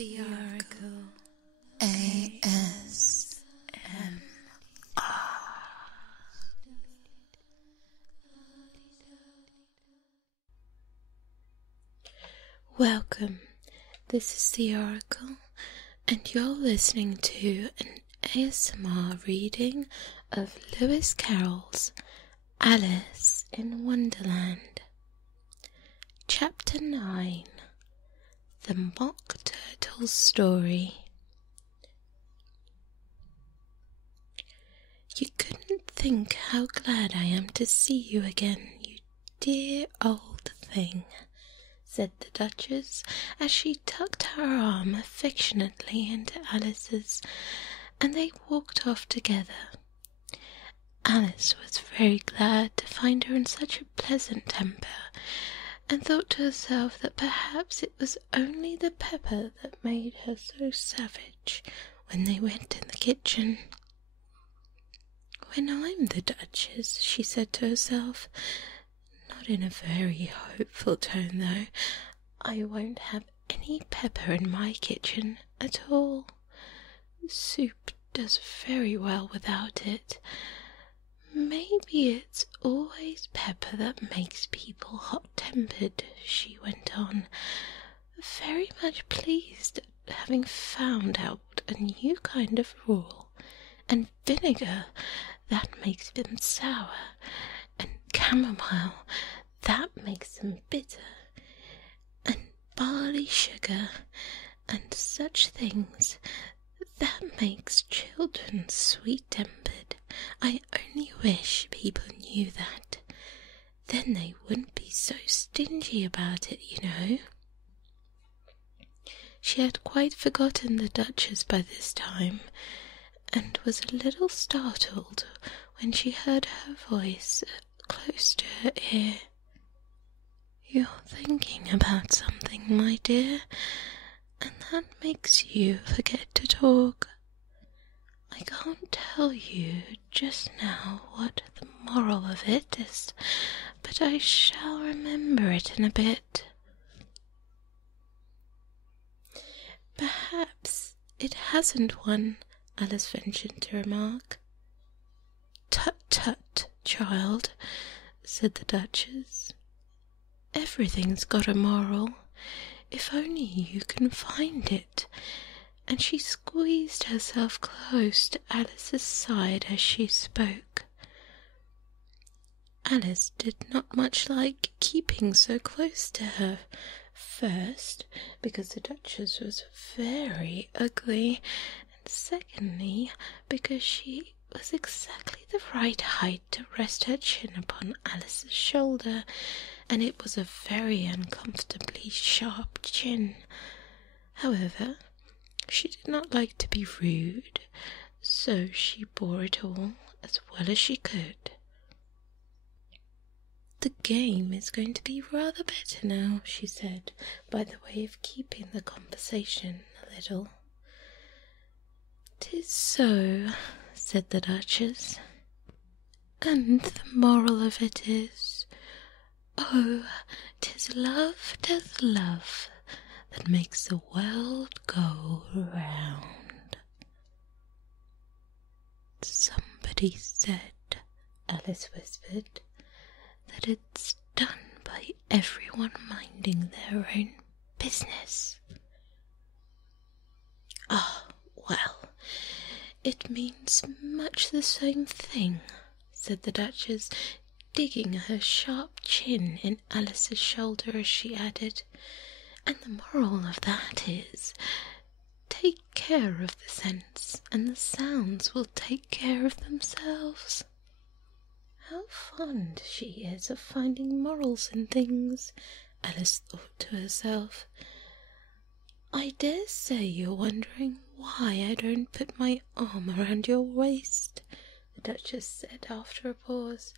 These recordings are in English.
the Oracle ASMR. Welcome, this is the Oracle, and you're listening to an ASMR reading of Lewis Carroll's Alice in Wonderland. Chapter 9, The Mock Turtle's Story. You couldn't think how glad I am to see you again, you dear old thing, said the Duchess, as she tucked her arm affectionately into Alice's, and they walked off together. Alice was very glad to find her in such a pleasant temper, and thought to herself that perhaps it was only the pepper that made her so savage when they went in the kitchen. "When I'm the Duchess," she said to herself, not in a very hopeful tone though, "I won't have any pepper in my kitchen at all. Soup does very well without it. Maybe it's always pepper that makes people hot-tempered," she went on, very much pleased at having found out a new kind of rule, and vinegar, that makes them sour, and chamomile, that makes them bitter, and barley sugar, and such things, that makes children sweet-tempered. I only wish people knew that. Then they wouldn't be so stingy about it, you know. She had quite forgotten the Duchess by this time, and was a little startled when she heard her voice close to her ear. "You're thinking about something, my dear, and that makes you forget to talk. I can't tell you just now what the moral of it is, but I shall remember it in a bit." "Perhaps it hasn't one," Alice ventured to remark. "Tut, tut, child," said the Duchess. "Everything's got a moral, if only you can find it," and she squeezed herself close to Alice's side as she spoke. Alice did not much like keeping so close to her, first because the Duchess was very ugly, and secondly because she was exactly the right height to rest her chin upon Alice's shoulder, and it was a very uncomfortably sharp chin. However, she did not like to be rude, so she bore it all as well as she could. "The game is going to be rather better now," she said, by the way of keeping the conversation a little. "'Tis so," said the Duchess, "and the moral of it is, oh, 'tis love, 'tis love, that makes the world go round." "Somebody said," Alice whispered, "that it's done by everyone minding their own business." "Ah, well, it means much the same thing," said the Duchess, digging her sharp chin in Alice's shoulder as she added, "and the moral of that is, take care of the scents, and the sounds will take care of themselves." "How fond she is of finding morals in things," Alice thought to herself. "I dare say you're wondering why I don't put my arm around your waist," the Duchess said after a pause.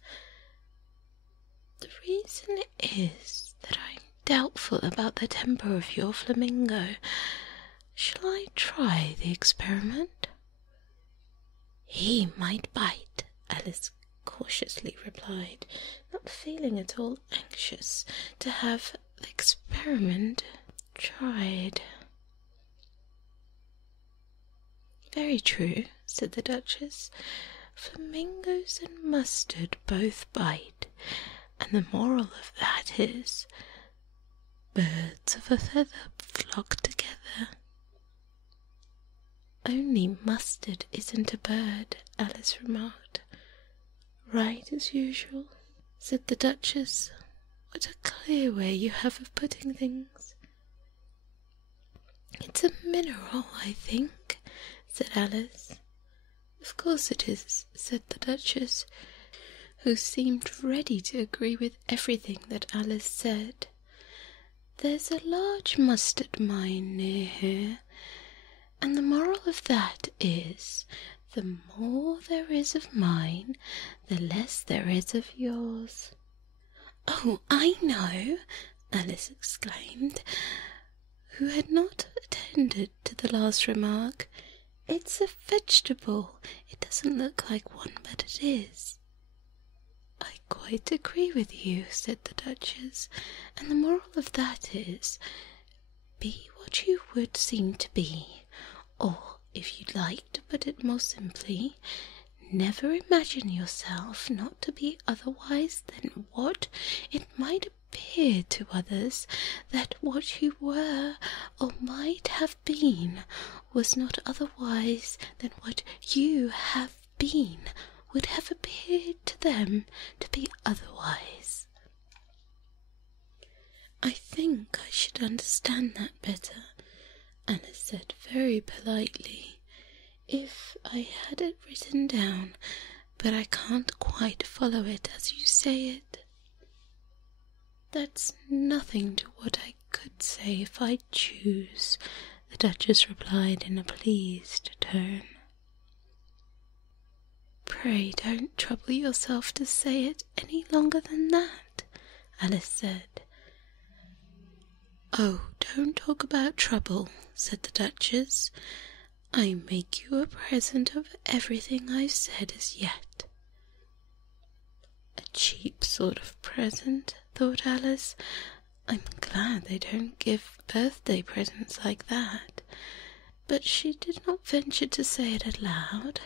"The reason is that I'm doubtful about the temper of your flamingo. Shall I try the experiment?" "He might bite," Alice cautiously replied, not feeling at all anxious to have the experiment tried. very true," said the Duchess. "Flamingos and mustard both bite, and the moral of that is, birds of a feather flock together." "Only mustard isn't a bird," Alice remarked. "Right as usual," said the Duchess. "What a clear way you have of putting things." "It's a mineral, I think," said Alice. "Of course it is," said the Duchess, who seemed ready to agree with everything that Alice said. "There's a large mustard mine near here, and the moral of that is, the more there is of mine, the less there is of yours." "Oh, I know!" Alice exclaimed, who had not attended to the last remark. "It's a vegetable. It doesn't look like one, but it is." "I quite agree with you," said the Duchess, "and the moral of that is, be what you would seem to be, or, if you'd like to put it more simply, never imagine yourself not to be otherwise than what it might appear to others that what you were or might have been was not otherwise than what you have been would have appeared to them to be otherwise." "I think I should understand that better," Alice said very politely, "if I had it written down, but I can't quite follow it as you say it." "That's nothing to what I could say if I choose," the Duchess replied in a pleased tone. "Pray don't trouble yourself to say it any longer than that," Alice said. "Oh, don't talk about trouble," said the Duchess. "I make you a present of everything I've said as yet." "A cheap sort of present," thought Alice. "I'm glad they don't give birthday presents like that." But she did not venture to say it aloud.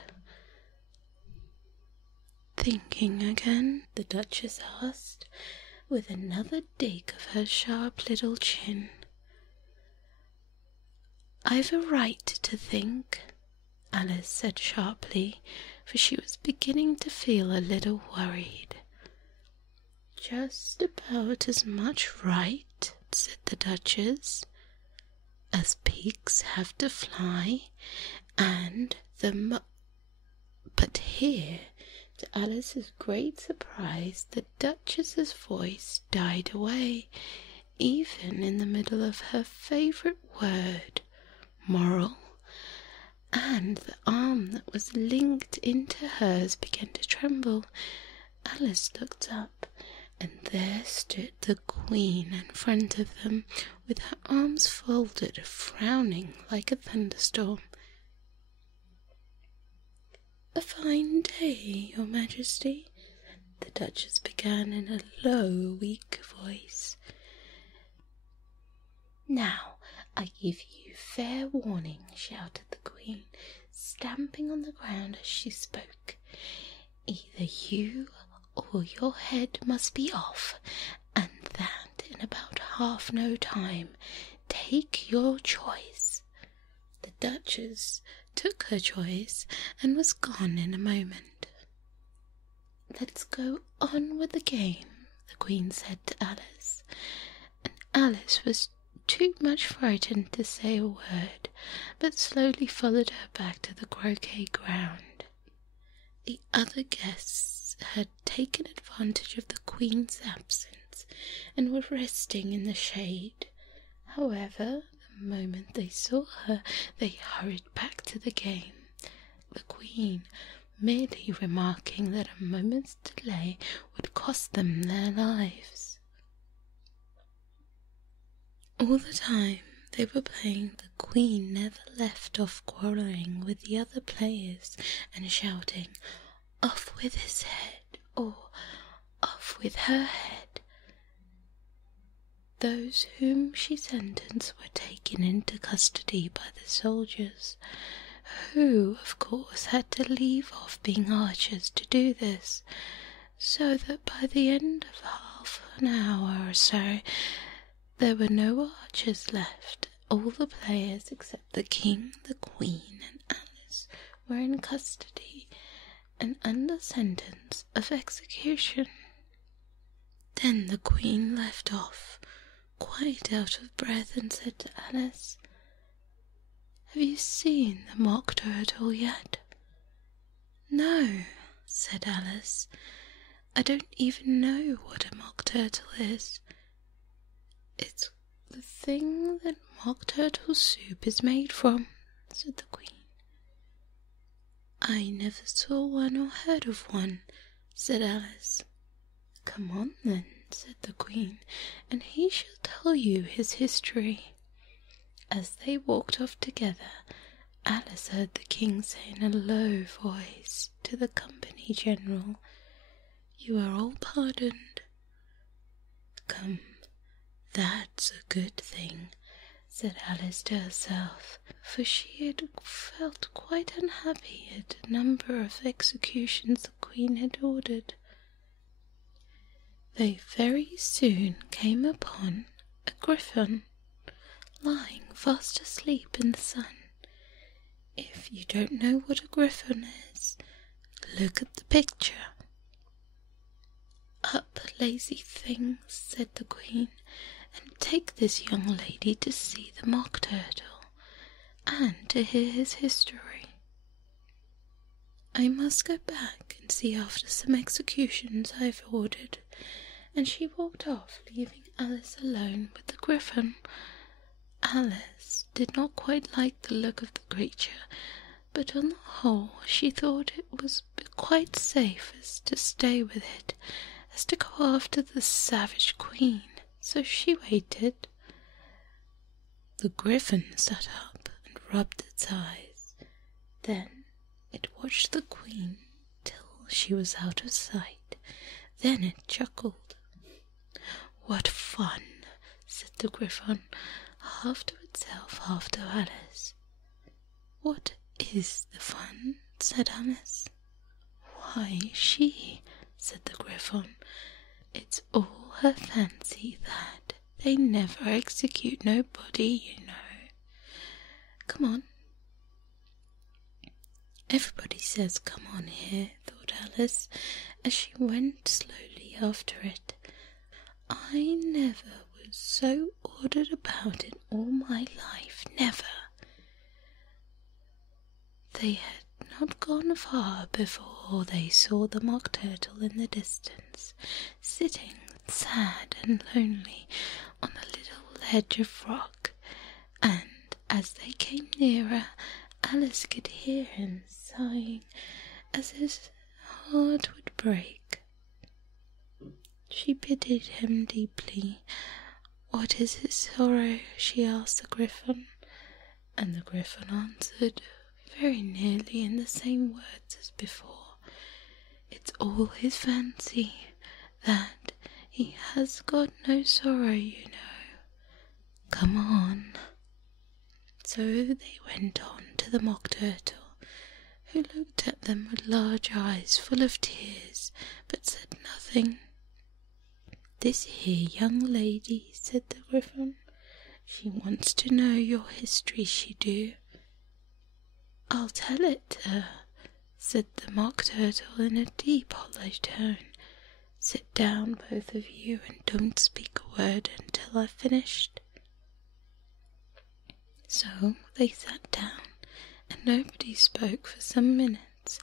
"Thinking again?" the Duchess asked, with another dig of her sharp little chin. "I've a right to think," Alice said sharply, for she was beginning to feel a little worried. "Just about as much right," said the Duchess, "as pigs have to fly, and But here, to Alice's great surprise, the Duchess's voice died away, even in the middle of her favourite word, moral, and the arm that was linked into hers began to tremble. Alice looked up, and there stood the Queen in front of them, with her arms folded, frowning like a thunderstorm. "A fine day, Your Majesty," the Duchess began in a low, weak voice. "Now, I give you fair warning," shouted the Queen, stamping on the ground as she spoke. "Either you or your head must be off, and that in about half no time. Take your choice." The Duchess took her choice and was gone in a moment. "Let's go on with the game," the Queen said to Alice, and Alice was too much frightened to say a word, but slowly followed her back to the croquet ground. The other guests had taken advantage of the Queen's absence and were resting in the shade. However, the moment they saw her, they hurried back to the game, the Queen merely remarking that a moment's delay would cost them their lives. All the time they were playing, the Queen never left off quarrelling with the other players and shouting, "Off with his head," or "Off with her head." Those whom she sentenced were taken into custody by the soldiers, who, of course, had to leave off being archers to do this, so that by the end of half an hour or so, there were no archers left. All the players except the king, the queen, and Alice were in custody and under sentence of execution. Then the queen left off, quite out of breath, and said to Alice, "Have you seen the mock turtle yet?" "No," said Alice. "I don't even know what a mock turtle is." "It's the thing that mock turtle soup is made from," said the queen. "I never saw one or heard of one," said Alice. "Come on then," said the queen, "and he shall tell you his history." As they walked off together, Alice heard the king say in a low voice to the company general, "You are all pardoned." "Come, that's a good thing," said Alice to herself, for she had felt quite unhappy at a number of executions the queen had ordered. They very soon came upon a griffin lying fast asleep in the sun. If you don't know what a griffin is, look at the picture. "Up, lazy things," said the queen, "and take this young lady to see the mock turtle, and to hear his history. I must go back and see after some executions I've ordered." And she walked off, leaving Alice alone with the griffin. Alice did not quite like the look of the creature, but on the whole she thought it was quite safe as to stay with it as to go after the savage queen, so she waited. The griffin sat up and rubbed its eyes. Then it watched the queen till she was out of sight. Then it chuckled. "What fun," said the griffin, half to itself, half to Alice. "What is the fun?" said Alice. "Why, she," said the griffin. "It's all her fancy that they never execute nobody, you know. Come on." "Everybody says come on here," thought Alice, as she went slowly after it. "I never was so ordered about in all my life, never." They had not gone far before they saw the mock turtle in the distance, sitting sad and lonely on a little ledge of rock, and as they came nearer, Alice could hear him sighing as his heart would break. She pitied him deeply. "What is his sorrow?" she asked the griffin, and the griffin answered, very nearly in the same words as before, "It's all his fancy, that he has got no sorrow, you know. Come on." So they went on to the mock turtle, who looked at them with large eyes full of tears, but said nothing. "This here young lady," said the griffin, "she wants to know your history, she do." "I'll tell it to her," said the mock turtle in a deep hollow tone. "Sit down, both of you, and don't speak a word until I've finished." So they sat down, and nobody spoke for some minutes.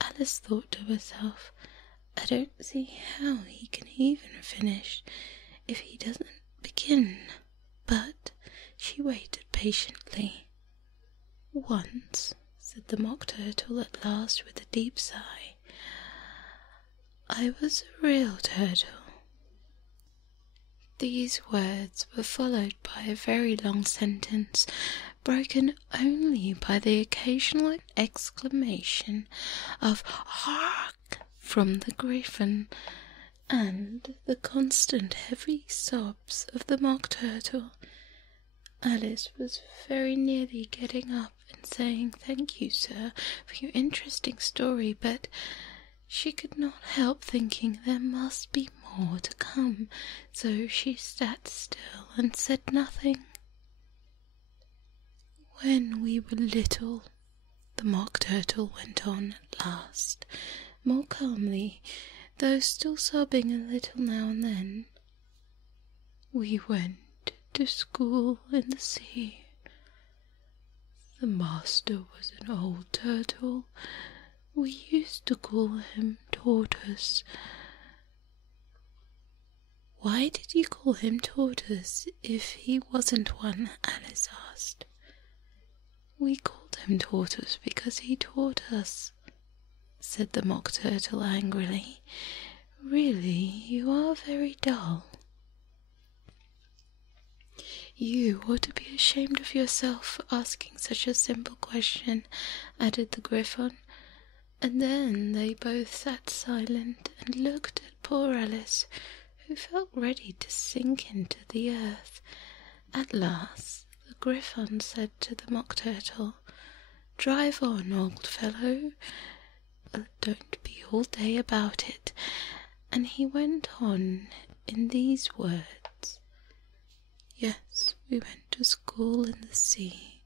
Alice thought to herself, "I don't see how he can even finish if he doesn't begin," but she waited patiently. "Once," said the mock turtle at last with a deep sigh, "I was a real turtle." These words were followed by a very long sentence, broken only by the occasional exclamation of "Hark!" from the griffin, and the constant heavy sobs of the mock turtle. Alice was very nearly getting up and saying, "Thank you, sir, for your interesting story," but she could not help thinking there must be more to come, so she sat still and said nothing. "When we were little," the Mock Turtle went on at last, more calmly, though still sobbing a little now and then, "we went to school in the sea. The master was an old turtle. We used to call him Tortoise." "Why did you call him Tortoise if he wasn't one?" Alice asked. "We called him Tortoise because he taught us," said the Mock Turtle angrily. "Really, you are very dull." "You ought to be ashamed of yourself for asking such a simple question," added the Griffon, and then they both sat silent and looked at poor Alice, who felt ready to sink into the earth. At last the Griffon said to the Mock Turtle, "Drive on, old fellow. Don't be all day about it." And he went on in these words: "Yes, we went to school in the sea,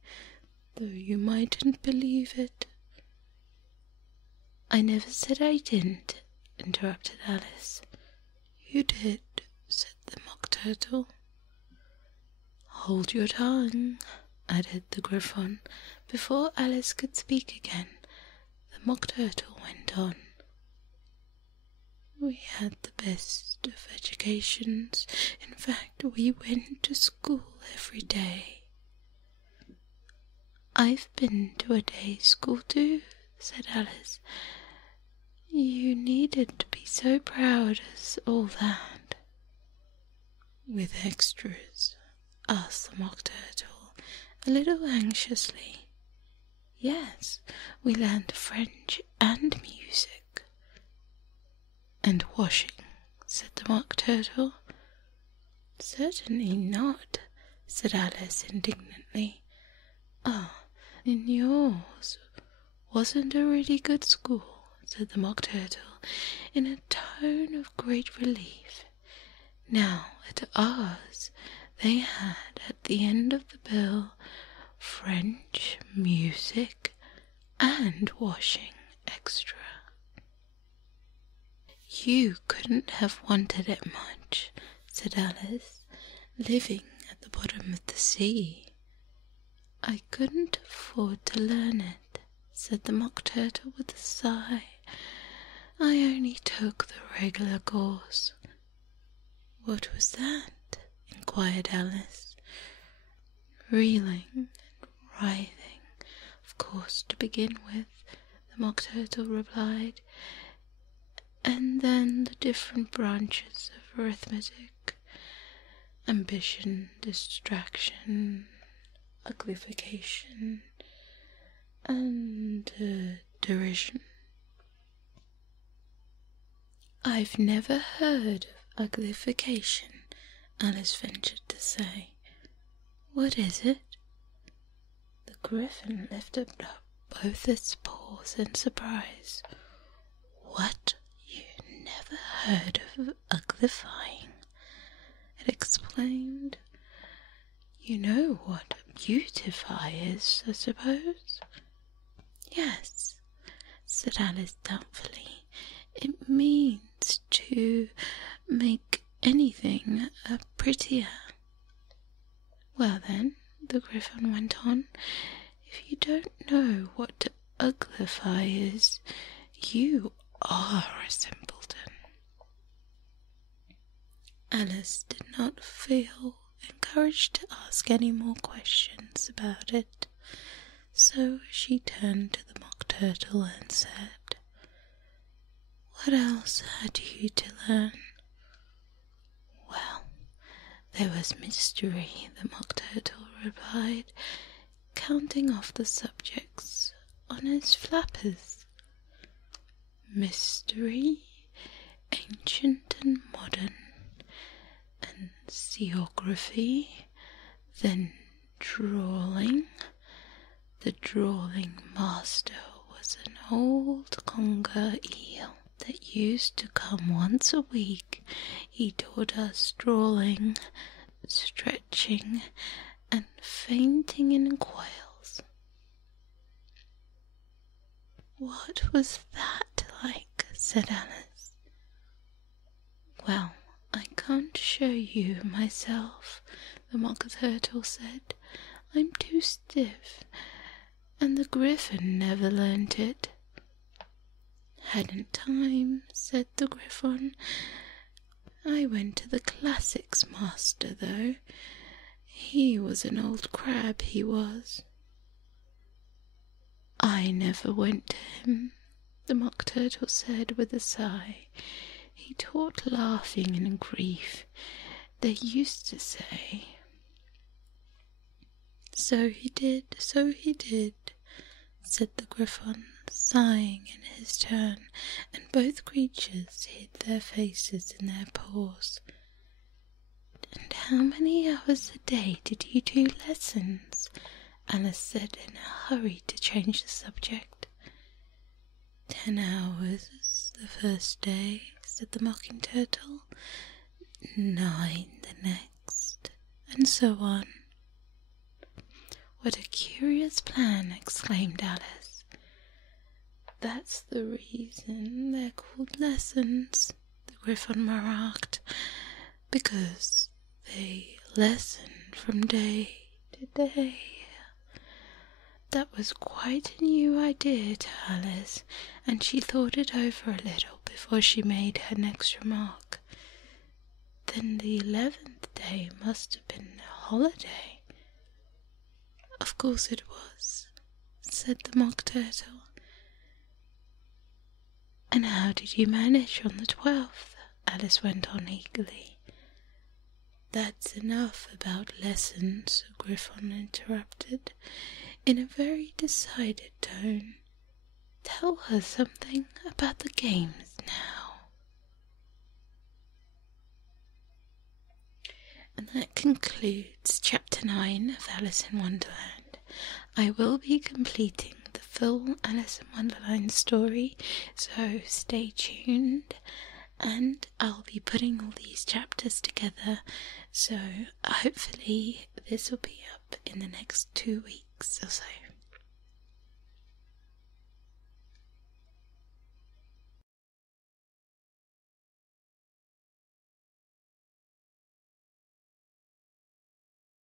though you mightn't believe it." "I never said I didn't," interrupted Alice. "You did," said the Mock Turtle. "Hold your tongue," added the Griffon. Before Alice could speak again, the Mock Turtle went on. "We had the best of educations. In fact, we went to school every day." "I've been to a day school too," said Alice. "You needn't be so proud as all that." "With extras?" asked the Mock Turtle, a little anxiously. "Yes, we learned French and music." "And washing?" said the Mock Turtle. "Certainly not," said Alice indignantly. "Ah, in yours wasn't a really good school," said the Mock Turtle, in a tone of great relief. "Now, at ours, they had at the end of the bill French, music, and washing extra." "You couldn't have wanted it much," said Alice, "living at the bottom of the sea." "I couldn't afford to learn it," said the Mock Turtle with a sigh. "I only took the regular course." "What was that?" inquired Alice. "Reeling and writhing, of course, to begin with," the Mock Turtle replied, "and then the different branches of arithmetic: ambition, distraction, uglification, and derision." "I've never heard of uglification," Alice ventured to say. "What is it?" The Griffon lifted up both its paws in surprise. "What? You never heard of uglifying?" it exclaimed. "You know what beautify is, I suppose?" "Yes," said Alice doubtfully. "It means to make anything prettier." "Well then," the Griffon went on, "if you don't know what uglify is, you are a simpleton." Alice did not feel encouraged to ask any more questions about it, so she turned to the Mock Turtle and said, "What else had you to learn?" "Well, there was mystery," the Mock Turtle replied, counting off the subjects on his flappers. "Mystery, ancient and modern, and seography, then Drawing. The drawing master was an old conger eel that used to come once a week. He taught us drawing, stretching, and fainting in coils. What was that like? Said Alice. Well, I can't show you myself, the Mock Turtle said. I'm too stiff, and the Griffin never learnt it. Hadn't time, said the Griffon. I went to the classics master, though. He was an old crab, he was. I never went to him, the Mock Turtle said with a sigh. He taught laughing and grief, they used to say. So he did, said the Griffon, sighing in his turn, and both creatures hid their faces in their paws. And how many hours a day did you do lessons? Alice said in a hurry to change the subject. 10 hours the first day, said the Mocking Turtle. 9 the next, and so on. What a curious plan, exclaimed Alice. That's the reason they're called lessons, the Griffon remarked, because they lesson from day to day. That was quite a new idea to Alice, and she thought it over a little before she made her next remark. Then the 11th day must have been a holiday. Of course it was, said the Mock Turtle. And how did you manage on the 12th? Alice went on eagerly. That's enough about lessons, Griffon interrupted, in a very decided tone. Tell her something about the games now. And that concludes Chapter 9 of Alice in Wonderland. I will be completing the full Alice in Wonderland story, so stay tuned, and I'll be putting all these chapters together, so hopefully this will be up in the next 2 weeks or so.